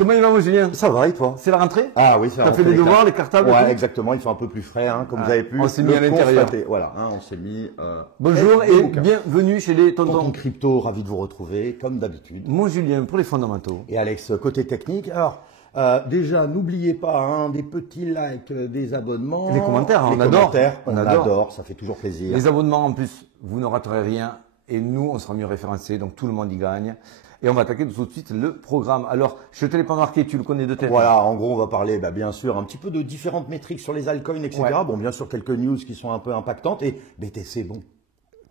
Comment il va, mon Julien? Ça va et toi? C'est la rentrée? Ah oui, c'est la T'as rentrée. fait les devoirs, les cartables et tout? Ouais, exactement. Ils sont un peu plus frais, hein, comme vous avez pu on s'est mis à l'intérieur. constater. Voilà, hein, on s'est mis. Bonjour des et bouquins. bienvenue chez les Tonton tontons. Crypto, ravi de vous retrouver, comme d'habitude. Mon Julien pour les fondamentaux. Et Alex, côté technique. Alors, déjà, n'oubliez pas hein, des petits likes, des abonnements. Et des commentaires, les on adore. commentaires, On on adore. adore, ça fait toujours plaisir. Les abonnements en plus, vous ne raterez rien et nous, on sera mieux référencés, donc tout le monde y gagne. Et on va attaquer tout de suite le programme. Alors, je te l'ai pas marqué, tu le connais de tête. Voilà, en gros, on va parler, bien sûr, un petit peu de différentes métriques sur les altcoins, etc. Ouais. Bon, bien sûr, quelques news qui sont un peu impactantes et BTC, bon.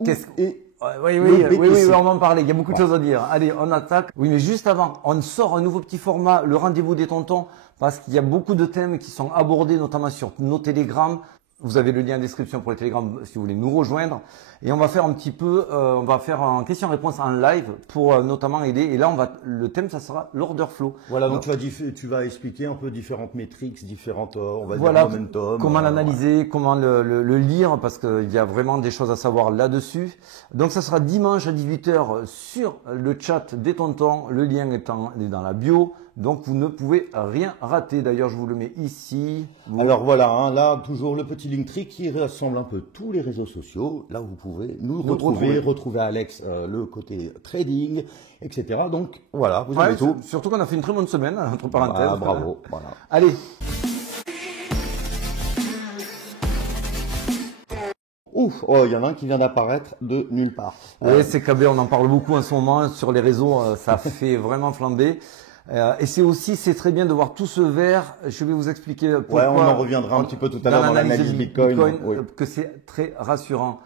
Qu'est-ce que... Et Oui, le BTC. on va en parler. Il y a beaucoup de choses à dire. Allez, on attaque. Oui, mais juste avant, on sort un nouveau petit format, le rendez-vous des tontons, parce qu'il y a beaucoup de thèmes qui sont abordés, notamment sur nos télégrammes. Vous avez le lien en description pour les télégrammes si vous voulez nous rejoindre. Et on va faire un petit peu, on va faire un question-réponse en live pour notamment aider. Et là, le thème, ça sera l'order flow. Voilà, donc tu vas expliquer un peu différentes métriques, différentes, on va Voilà, dire, momentum. comment l'analyser, comment le lire, parce qu'il y a vraiment des choses à savoir là-dessus. Donc, ça sera dimanche à 18h sur le chat des tontons. Le lien est dans la bio. Donc, vous ne pouvez rien rater. D'ailleurs, je vous le mets ici. Alors voilà, hein, là, toujours le petit Linktree qui rassemble un peu tous les réseaux sociaux. Là, vous pouvez nous retrouver Alex, le côté trading, etc. Donc, voilà, vous avez tout. Surtout qu'on a fait une très bonne semaine, entre parenthèses. Ah, bravo, voilà. Allez. Ouf, oh, il y en a un qui vient d'apparaître de nulle part. Oui, c'est KB, on en parle beaucoup en ce moment sur les réseaux, ça fait vraiment flamber. Et c'est très bien de voir tout ce vert. Je vais vous expliquer pourquoi. Ouais, on en reviendra un petit peu tout à l'heure dans l'analyse Bitcoin. Oui. Que c'est très rassurant.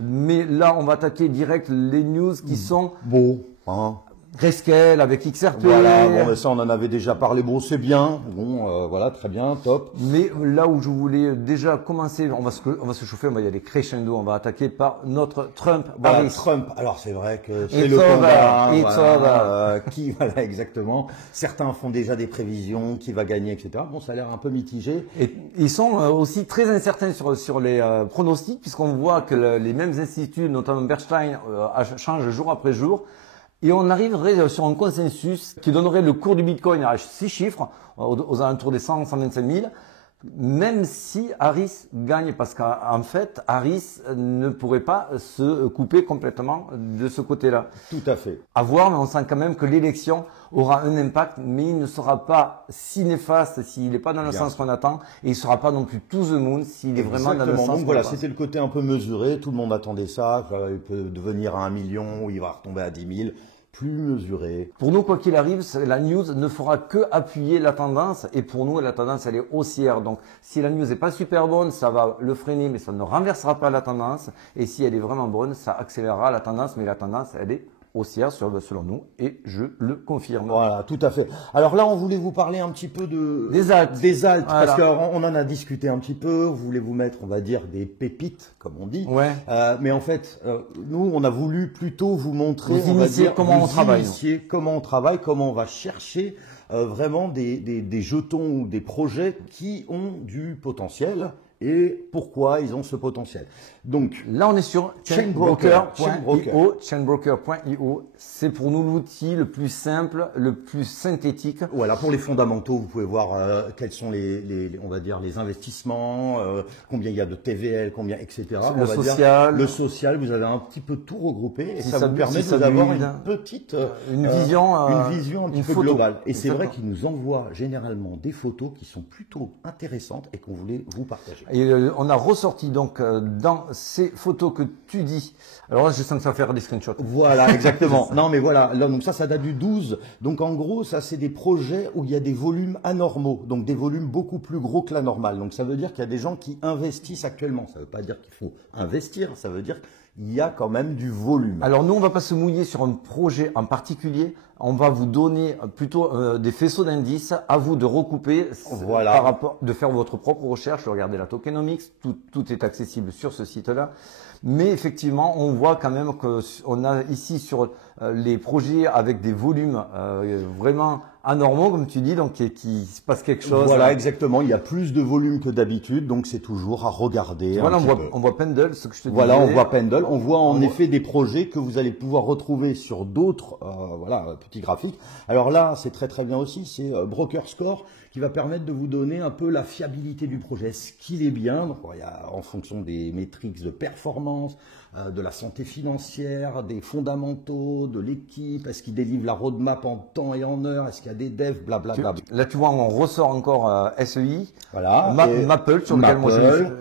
Mais là, on va attaquer direct les news qui sont beaux, hein. Grayscale avec XRP. Voilà, bon, mais ça on en avait déjà parlé. Bon, c'est bien. Bon, voilà, très bien, top. Mais là où je voulais déjà commencer, on va se chauffer, on va y aller crescendo, on va attaquer par notre Trump. Voilà, Trump. Alors c'est vrai que c'est le combat. Voilà, exactement. Certains font déjà des prévisions, qui va gagner, etc. Bon, ça a l'air un peu mitigé. Et ils sont aussi très incertains sur les pronostics, puisqu'on voit que les mêmes instituts, notamment Bernstein, changent jour après jour. Et on arriverait sur un consensus qui donnerait le cours du Bitcoin à 6 chiffres, aux alentours des 125 000, même si Harris gagne, parce qu'en fait, Harris ne pourrait pas se couper complètement de ce côté-là. Tout à fait. À voir, mais on sent quand même que l'élection aura un impact, mais il ne sera pas si néfaste s'il n'est pas dans le sens qu'on attend, et il ne sera pas non plus to the moon s'il est vraiment dans le sens qu'on attend. Donc voilà, c'était le côté un peu mesuré, tout le monde attendait ça, il peut devenir à 1 million, ou il va retomber à 10 000. Plus mesuré. Pour nous, quoi qu'il arrive, la news ne fera que appuyer la tendance, et pour nous, la tendance, elle est haussière. Donc, si la news n'est pas super bonne, ça va le freiner, mais ça ne renversera pas la tendance. Et si elle est vraiment bonne, ça accélérera la tendance, mais la tendance, elle est haussière selon nous, et je le confirme. Voilà, tout à fait. Alors là, on voulait vous parler un petit peu des altes, voilà. Parce qu'on en a discuté un petit peu. On voulait vous mettre, on va dire, des pépites, comme on dit. Ouais. Mais en fait, nous, on a voulu plutôt vous montrer, comment on travaille, comment on va chercher vraiment des jetons ou des projets qui ont du potentiel. Et pourquoi ils ont ce potentiel. Donc là, on est sur chainbroker.io. Chainbroker.io, c'est pour nous l'outil le plus simple, le plus synthétique. Voilà, pour les fondamentaux, vous pouvez voir quels sont on va dire, les investissements, combien il y a de TVL, combien, etc. Le social, vous avez un petit peu tout regroupé et ça vous permet d'avoir une petite vision un petit peu globale. Et c'est vrai qu'ils nous envoient généralement des photos qui sont plutôt intéressantes et qu'on voulait vous partager. Et on a ressorti donc dans ces photos que tu dis. Alors là, je sens que ça va faire des screenshots. Voilà, exactement. Non, mais voilà. Là, donc ça date du 12. Donc en gros, ça c'est des projets où il y a des volumes anormaux, donc des volumes beaucoup plus gros que la normale. Donc ça veut dire qu'il y a des gens qui investissent actuellement. Ça veut pas dire qu'il faut investir. Ça veut dire qu'il y a quand même du volume. Alors nous, on va pas se mouiller sur un projet en particulier. On va vous donner plutôt des faisceaux d'indices, à vous de recouper, voilà. Par rapport, de faire votre propre recherche, regardez la tokenomics, tout est accessible sur ce site-là. Mais effectivement, on voit quand même qu'on a ici sur les projets avec des volumes vraiment anormaux, comme tu dis, donc qui se passe quelque chose. Voilà, exactement. Il y a plus de volume que d'habitude, donc c'est toujours à regarder. Voilà, on voit Pendle, ce que je te disais. Voilà, on voit Pendle. On voit en effet des projets que vous allez pouvoir retrouver sur d'autres petits graphiques. Alors là, c'est très très bien aussi, c'est Broker Score qui va permettre de vous donner un peu la fiabilité du projet, ce qu'il est bien, donc, il y a, en fonction des métriques de performance, de la santé financière, des fondamentaux, de l'équipe, est-ce qu'il délivre la roadmap en temps et en heure, est-ce qu'il y a des devs, blablabla. Là, tu vois, on ressort encore SEI, voilà, Maple, sur lequel moi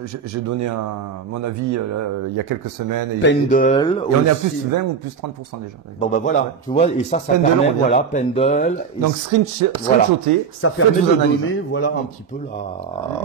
j'ai donné mon avis il y a quelques semaines. Pendle. Et on est à plus 20 ou plus 30% déjà. Bon ben voilà, tu vois, et ça Pendle, permet, voilà, Pendle. Donc screenshoté, voilà. Ça permet de analyses. donner, voilà, un petit peu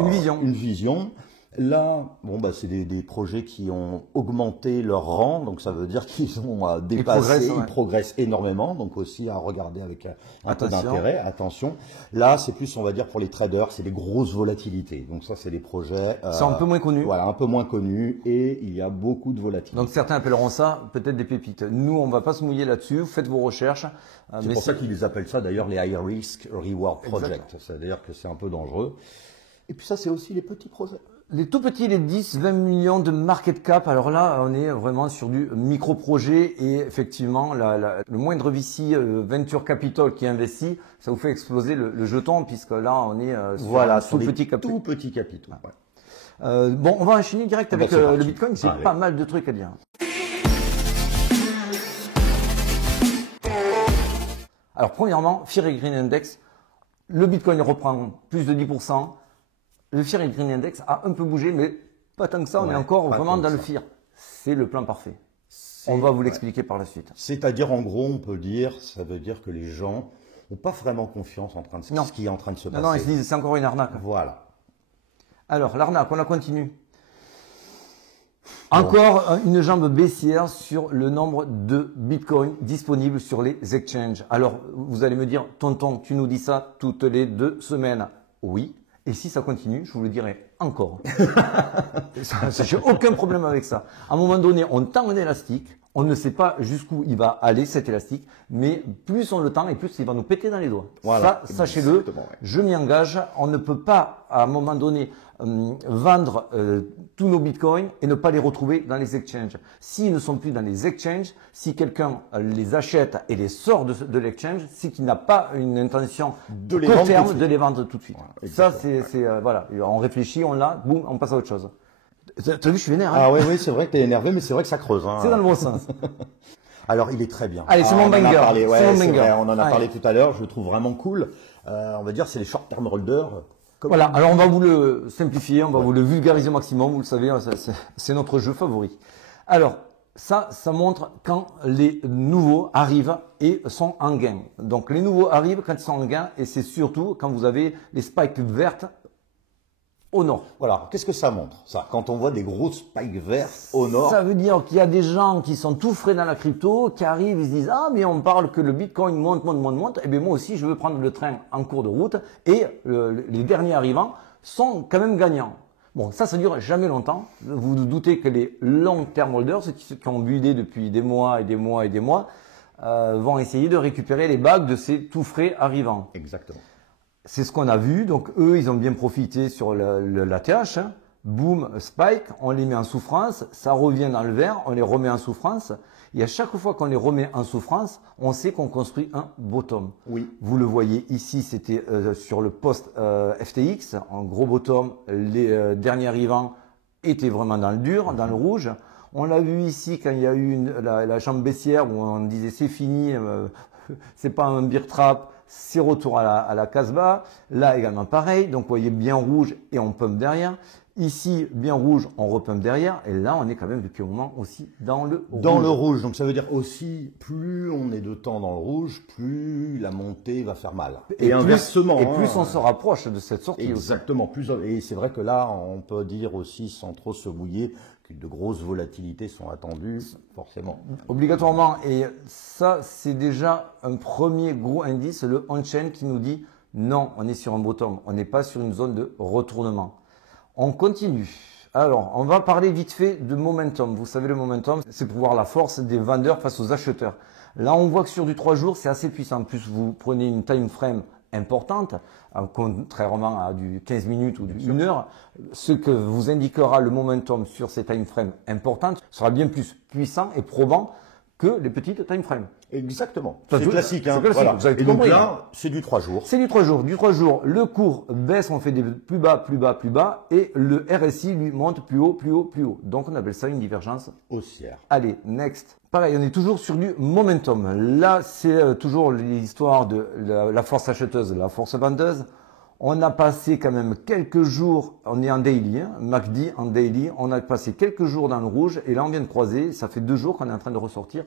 une vision. Une vision. Là, bon, bah, c'est des projets qui ont augmenté leur rang, donc ça veut dire qu'ils ont dépassé, ils progressent énormément, donc aussi à regarder avec un peu d'intérêt. Attention. Là, c'est plus, on va dire, pour les traders, c'est des grosses volatilités. Donc ça, c'est des projets. C'est un peu moins connus. Voilà, un peu moins connus, et il y a beaucoup de volatilité. Donc certains appelleront ça peut-être des pépites. Nous, on va pas se mouiller là-dessus. Vous faites vos recherches. C'est pour ça qu'ils appellent ça d'ailleurs les high risk reward project. C'est-à-dire que c'est un peu dangereux. Et puis ça, c'est aussi les petits projets. Les tout petits, les 10, 20 millions de market cap. Alors là, on est vraiment sur du micro-projet et effectivement, le moindre VC Venture Capital qui investit, ça vous fait exploser le jeton puisque là, on est sur tout petit capitaux. Ouais. Bon, on va enchaîner direct avec le Bitcoin. C'est pas mal de trucs à dire. Alors premièrement, Fear and Greed Index. Le Bitcoin reprend plus de 10%. Le Fear and Greed Index a un peu bougé, mais pas tant que ça. On est encore vraiment dans le Fear. C'est le plan parfait. On va vous l'expliquer par la suite. C'est-à-dire, en gros, on peut dire, ça veut dire que les gens n'ont pas vraiment confiance en ce qui est en train de se passer. Non, ils se disent c'est encore une arnaque. Voilà. Alors, l'arnaque, on la continue. Encore une jambe baissière sur le nombre de bitcoins disponibles sur les exchanges. Alors, vous allez me dire, tonton, tu nous dis ça toutes les 2 semaines. Oui. Et si ça continue, je vous le dirai encore. J'ai aucun problème avec ça. À un moment donné, on tend un élastique. On ne sait pas jusqu'où il va aller cet élastique, mais plus on le tend et plus il va nous péter dans les doigts. Voilà, ça, sachez-le, je m'y engage. On ne peut pas, à un moment donné, vendre tous nos bitcoins et ne pas les retrouver dans les exchanges. S'ils ne sont plus dans les exchanges, si quelqu'un les achète et les sort de l'exchange, c'est qu'il n'a pas une intention de les vendre tout de suite. Voilà, ça, c'est voilà, on réfléchit, on l'a, boum, on passe à autre chose. T'as vu, je suis vénère. Hein. Ah oui, c'est vrai que t'es énervé, mais c'est vrai que ça creuse. Hein. C'est dans le bon sens. Alors, il est très bien. Allez, c'est mon banger. On en a parlé tout à l'heure, je le trouve vraiment cool. On va dire, c'est les short-term holders. Voilà, alors on va vous le simplifier, on va vous le vulgariser au maximum, vous le savez, c'est notre jeu favori. Alors, ça montre quand les nouveaux arrivent et sont en gain. Donc, les nouveaux arrivent quand ils sont en gain et c'est surtout quand vous avez les spikes vertes au nord. Voilà, qu'est-ce que ça montre, ça, quand on voit des grosses spikes vertes au nord? Ça veut dire qu'il y a des gens qui sont tout frais dans la crypto, qui arrivent, ils se disent « Ah, mais on parle que le Bitcoin monte. Eh bien, moi aussi, je veux prendre le train en cours de route. » Et les derniers arrivants sont quand même gagnants. Bon, ça dure jamais longtemps. Vous vous doutez que les long-term holders, ceux qui ont buildé depuis des mois et des mois et des mois, vont essayer de récupérer les bagues de ces tout frais arrivants. Exactement. C'est ce qu'on a vu. Donc, eux, ils ont bien profité sur la TH. Hein. Boom, spike, on les met en souffrance. Ça revient dans le vert, on les remet en souffrance. Et à chaque fois qu'on les remet en souffrance, on sait qu'on construit un bottom. Oui. Vous le voyez ici, c'était sur le post FTX, un gros bottom. Les derniers arrivants étaient vraiment dans le dur, dans le rouge. On l'a vu ici quand il y a eu la jambe baissière où on disait c'est fini, c'est pas un bear trap. C'est retour à la case bas. Là également pareil. Donc vous voyez bien rouge et on pump derrière. Ici bien rouge, on repump derrière. Et là on est quand même depuis un moment aussi dans le rouge. Dans le rouge. Donc ça veut dire aussi plus on est de temps dans le rouge, plus la montée va faire mal. Et inversement. Et plus on se rapproche de cette sortie. Exactement. Plus, et c'est vrai que là on peut dire aussi sans trop se mouiller que de grosses volatilités sont attendues, forcément. Obligatoirement. Et ça, c'est déjà un premier gros indice, le on-chain qui nous dit non, on est sur un bottom. On n'est pas sur une zone de retournement. On continue. Alors, on va parler vite fait de momentum. Vous savez, le momentum, c'est pour voir la force des vendeurs face aux acheteurs. Là, on voit que sur du 3 jours, c'est assez puissant. En plus, vous prenez une time frame importante, contrairement à du 15 minutes ou du 1 heure. Ce que vous indiquera le momentum sur ces time frames importantes sera bien plus puissant et probant que les petites time frames. Exactement. Ça, C'est classique. Hein. c'est classique, Voilà. vous avez Et tout donc compris. là, c'est du 3 jours. C'est du 3 jours. Du 3 jours, le cours baisse, on fait des plus bas, plus bas, plus bas, et le RSI lui monte plus haut, plus haut, plus haut. Donc on appelle ça une divergence Haussière. Allez, next. Pareil, on est toujours sur du momentum. Là, c'est toujours l'histoire de la force acheteuse, la force vendeuse. On a passé quand même quelques jours, on est en daily, hein, MACD en daily, on a passé quelques jours dans le rouge et là on vient de croiser, ça fait 2 jours qu'on est en train de ressortir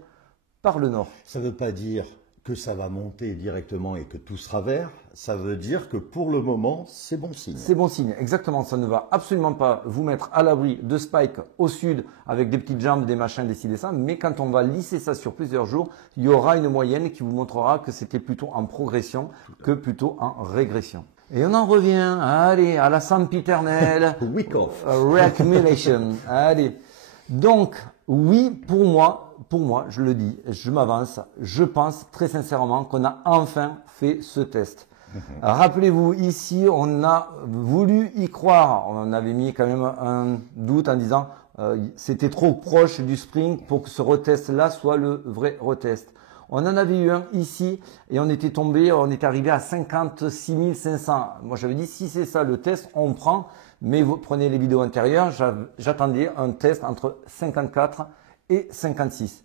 par le nord. Ça ne veut pas dire que ça va monter directement et que tout sera vert. Ça veut dire que pour le moment, c'est bon signe. C'est bon signe, exactement. Ça ne va absolument pas vous mettre à l'abri de spike au sud avec des petites jambes, des machins, des ci, des ça. Mais quand on va lisser ça sur plusieurs jours, il y aura une moyenne qui vous montrera que c'était plutôt en progression que plutôt en régression. Et on en revient, allez, à la sempiternelle Week off. reaccumulation. Allez. Donc, oui, pour moi, je le dis, je m'avance, je pense très sincèrement qu'on a enfin fait ce test. Rappelez-vous, ici, on a voulu y croire. On avait mis quand même un doute en disant c'était trop proche du spring pour que ce retest-là soit le vrai retest. On en avait eu un ici et on était arrivé à 56 500. Moi, j'avais dit si c'est ça le test, on prend. Mais vous prenez les vidéos antérieures, j'attendais un test entre 54 et 56.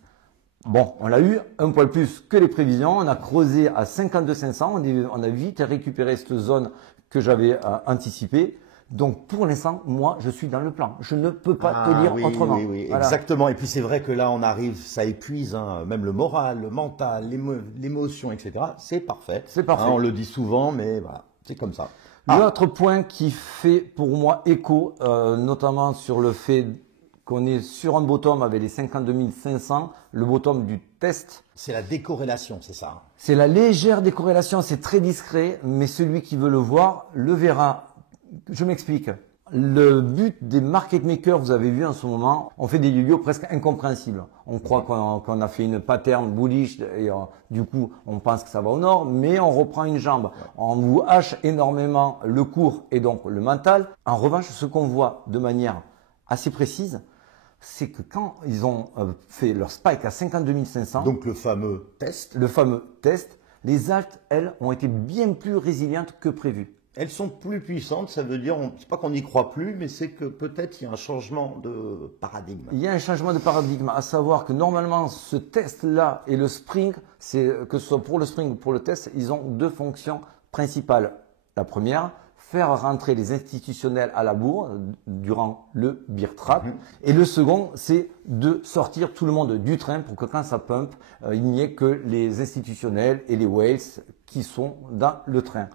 Bon, on l'a eu un poil plus que les prévisions. On a creusé à 52 500. On a vite récupéré cette zone que j'avais anticipée. Donc, pour l'instant, moi, je suis dans le plan. Je ne peux pas te dire autrement. Oui, Voilà. exactement. Et puis, c'est vrai que là, on arrive, ça épuise, hein, même le moral, le mental, l'émotion, etc. C'est parfait. C'est parfait. Hein, on le dit souvent, mais voilà, c'est comme ça. L'autre point qui fait pour moi écho, notamment sur le fait qu'on est sur un bottom avec les 52 500, le bottom du test. C'est la décorrélation, c'est ça. C'est la légère décorrélation, c'est très discret, mais celui qui veut le voir le verra. Je m'explique. Le but des market makers, vous avez vu en ce moment, on fait des yo-yo presque incompréhensibles. On croit qu'on a fait une pattern bullish et du coup on pense que ça va au nord, mais on reprend une jambe. On vous hache énormément le cours et donc le mental. En revanche, ce qu'on voit de manière assez précise, c'est que quand ils ont fait leur spike à 52 500, donc le fameux test, les alts, elles, ont été bien plus résilientes que prévu. Elles sont plus puissantes, ça veut dire, c'est pas qu'on n'y croit plus, mais c'est que peut-être il y a un changement de paradigme. Il y a un changement de paradigme, à savoir que normalement ce test-là et le spring, que ce soit pour le spring ou pour le test, ils ont 2 fonctions principales. La première, faire rentrer les institutionnels à la bourre durant le bear trap. Et le second, c'est de sortir tout le monde du train pour que quand ça pump, il n'y ait que les institutionnels et les whales qui sont dans le train.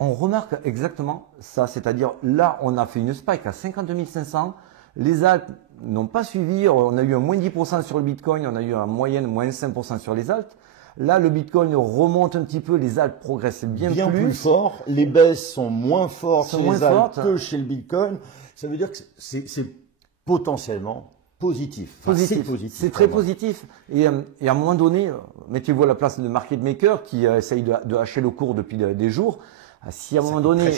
On remarque exactement ça, c'est-à-dire là, on a fait une spike à 52 500, les alts n'ont pas suivi, on a eu un moins 10% sur le Bitcoin, on a eu en moyenne moins 5% sur les alts. Là, le Bitcoin remonte un petit peu, les alts progressent bien plus fort, les baisses sont moins fortes chez les alts que chez le Bitcoin. Ça veut dire que c'est potentiellement positif. C'est très positif. Et à un moment donné, mettez-vous à la place de market maker qui essaye de hacher le cours depuis des jours. Si à un moment donné,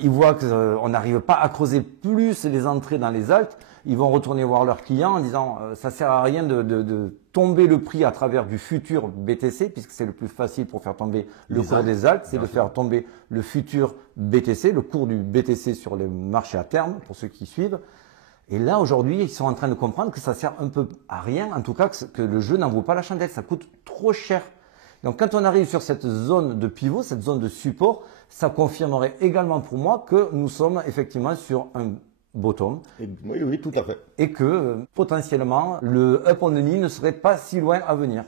ils voient qu'on n'arrive pas à creuser plus les entrées dans les alts, ils vont retourner voir leurs clients en disant ça sert à rien de tomber le prix à travers du futur BTC, puisque c'est le plus facile pour faire tomber le cours des alts, c'est de faire tomber le futur BTC, le cours du BTC sur les marchés à terme, pour ceux qui suivent. Et là, aujourd'hui, ils sont en train de comprendre que ça sert un peu à rien, en tout cas que le jeu n'en vaut pas la chandelle, ça coûte trop cher. Donc quand on arrive sur cette zone de pivot, cette zone de support, ça confirmerait également pour moi que nous sommes effectivement sur un bottom. Oui, tout à fait. Et que potentiellement le up on the knee ne serait pas si loin à venir.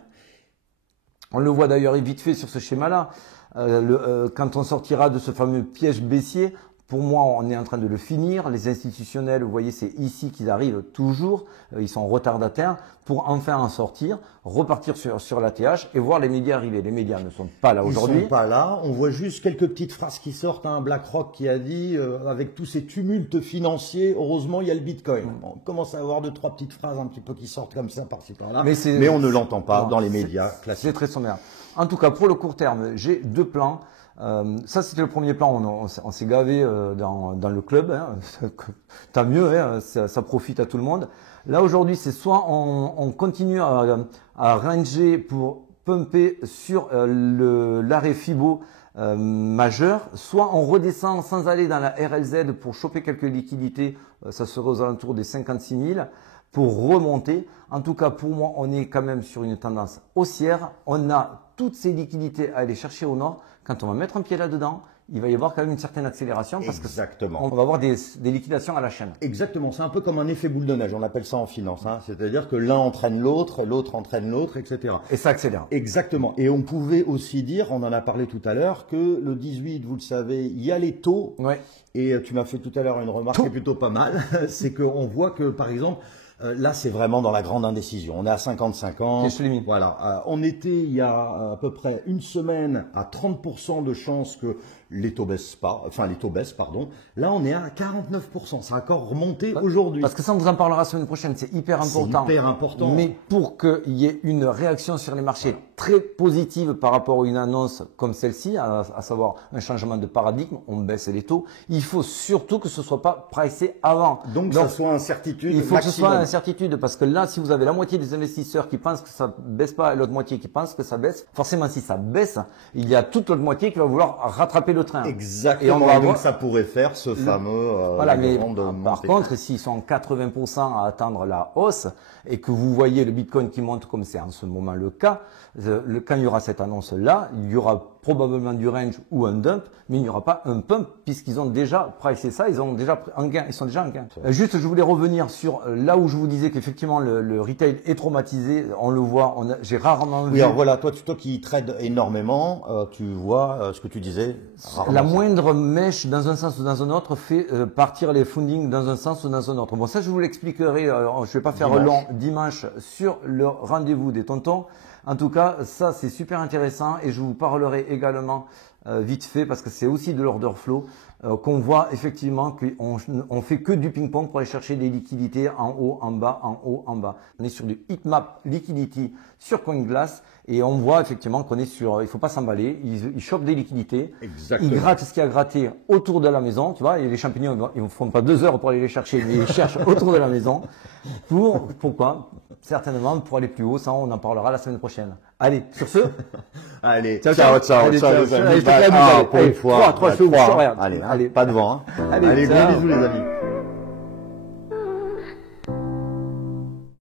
On le voit d'ailleurs vite fait sur ce schéma-là. Quand on sortira de ce fameux piège baissier, Pour moi, on est en train de le finir. Les institutionnels, vous voyez, c'est ici qu'ils arrivent toujours. Ils sont retardataires pour enfin en sortir, repartir sur l'ATH et voir les médias arriver. Les médias ne sont pas là aujourd'hui. Ils sont pas là. On voit juste quelques petites phrases qui sortent. Un BlackRock qui a dit, avec tous ces tumultes financiers, heureusement, il y a le Bitcoin. On commence à avoir 2-3 petites phrases un petit peu qui sortent comme ça par-ci par-là. Mais on ne l'entend pas dans les médias classiques. C'est très sommaire. En tout cas, pour le court terme, j'ai 2 plans. Ça, c'était le premier plan. On s'est gavé dans le club. Hein. Tant mieux, hein. Ça profite à tout le monde. Là, aujourd'hui, c'est soit on continue à ranger pour pumper sur l'arrêt FIBO majeur, soit on redescend sans aller dans la RLZ pour choper quelques liquidités. Ça serait aux alentours des 56 000 pour remonter. En tout cas, pour moi, on est quand même sur une tendance haussière. On a toutes ces liquidités à aller chercher au nord. Quand on va mettre un pied là-dedans, il va y avoir quand même une certaine accélération parce qu'on va avoir des liquidations à la chaîne. Exactement, c'est un peu comme un effet boule de neige, on appelle ça en finance. Hein. C'est-à-dire que l'un entraîne l'autre, l'autre entraîne l'autre, etc. Et ça accélère. Exactement. Et on pouvait aussi dire, on en a parlé tout à l'heure, que le 18, vous le savez, il y a les taux. Ouais. Et tu m'as fait tout à l'heure une remarque qui est plutôt pas mal, c'est qu'on voit que, par exemple, là, c'est vraiment dans la grande indécision. On est à 50-50. Voilà. On était il y a à peu près une semaine à 30% de chances que les taux baissent pas. Enfin, les taux baissent, pardon. Là, on est à 49%. Ça a encore remonté aujourd'hui. Parce que ça, on vous en parlera la semaine prochaine. C'est hyper important. C'est hyper important. Mais pour qu'il y ait une réaction sur les marchés très positive par rapport à une annonce comme celle-ci, à savoir un changement de paradigme, on baisse les taux, il faut surtout que ce soit pas pricé avant. Donc ça soit incertitude. Il faut que ce soit incertitude parce que là, si vous avez la moitié des investisseurs qui pensent que ça baisse pas et l'autre moitié qui pense que ça baisse, forcément, si ça baisse, il y a toute l'autre moitié qui va vouloir rattraper le train. Exactement. Et donc ça pourrait faire ce fameux. Voilà, mais par contre, s'ils sont 80% à attendre la hausse et que vous voyez le Bitcoin qui monte comme c'est en ce moment le cas, quand il y aura cette annonce-là, il y aura probablement du range ou un dump, mais il n'y aura pas un pump puisqu'ils ont déjà pricé ça, ils ont déjà un gain, ils sont déjà en gain. Juste, je voulais revenir sur là où je vous disais qu'effectivement le retail est traumatisé, on le voit, j'ai rarement vu. Oui, alors voilà, toi qui trades énormément, tu vois ce que tu disais. La moindre mèche dans un sens ou dans un autre fait partir les fundings dans un sens ou dans un autre. Bon, ça je vous l'expliquerai, je vais pas faire long dimanche sur le rendez-vous des tontons. En tout cas, ça c'est super intéressant et je vous parlerai également vite fait parce que c'est aussi de l'order flow qu'on voit effectivement qu'on fait que du ping-pong pour aller chercher des liquidités en haut, en bas, en haut, en bas. On est sur du heatmap liquidity sur CoinGlass et on voit effectivement qu'on est sur, il faut pas s'emballer, ils chopent des liquidités, exactement. Ils grattent ce qu'il y a gratté autour de la maison, tu vois, et les champignons ils ne font pas 2 heures pour aller les chercher, mais ils cherchent autour de la maison pourquoi? Certainement pour aller plus haut, ça on en parlera la semaine prochaine. Allez, sur ce, allez, ciao, les amis. Allez, Pour une fois, 3 secondes, allez, pas de vent. Hein. Allez, gros bisous les amis.